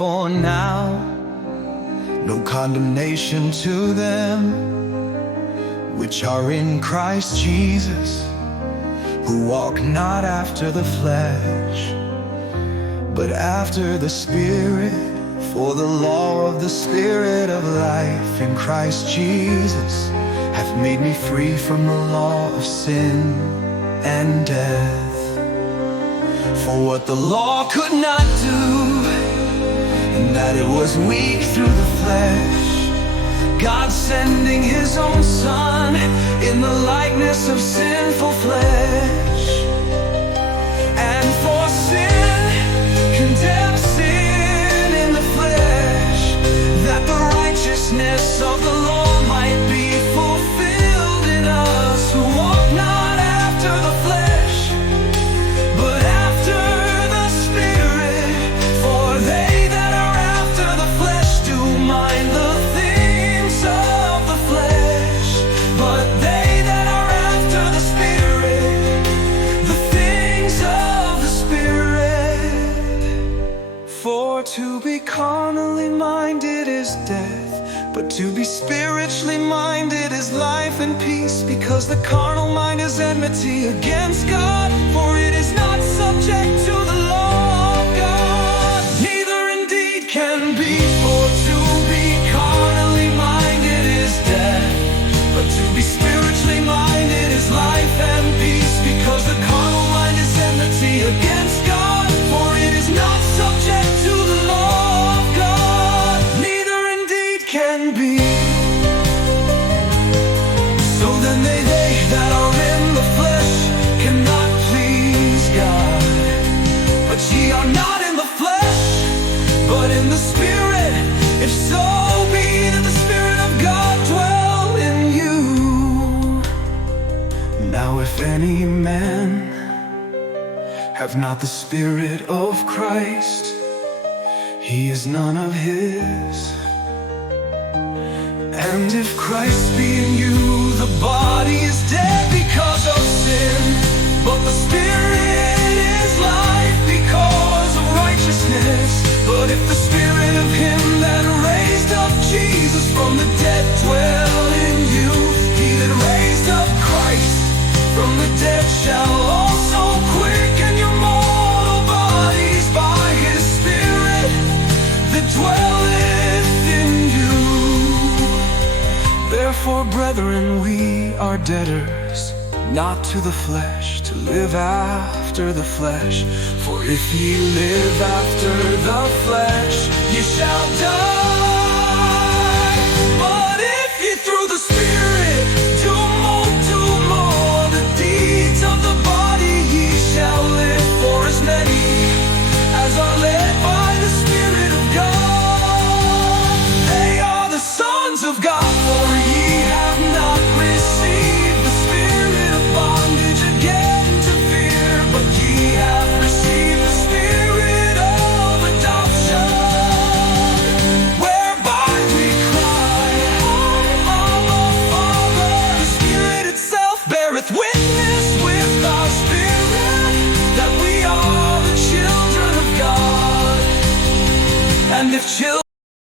for now, no condemnation to them which are in Christ Jesus, who walk not after the flesh, but after the Spirit. For the law of the Spirit of life in Christ Jesus hath made me free from the law of sin and death. For what the law could not do, and that it was weak through the flesh, God sending his own Son in the likeness of sinful flesh, and for sin condemned sin in the flesh, that the righteousness of the law might be fulfilled in us who walk not after the flesh, but after the Spirit. For they that are after the flesh do mind the things of the flesh, but they that are after the Spirit, the things of the Spirit. For to be carnally minded is death, but to be spiritually minded is life and peace. Because the carnal mind is enmity against God, for it is not subject to the law of God, neither indeed can be. For to be carnally minded is death, but to be spiritually minded is life and peace. Because the carnal mind is enmity against God, for it is not subject to the law of God, neither indeed can be. So then they that are in the flesh cannot please God. But ye are not in the flesh, but in the Spirit, if so be that the Spirit of God dwell in you. Now if any man have not the Spirit of Christ, he is none of his. And if Christ be in you, the body is dead because of sin, but the Spirit is life because of righteousness. But if the Spirit of him that raised up Jesus from the dead dwell in you, he that raised up Christ from the dead shall also quicken your mortal bodies by his Spirit that dwelleth in you. Therefore, brethren, we are debtors, not to the flesh, to live after the flesh. For if ye live after the flesh, ye shall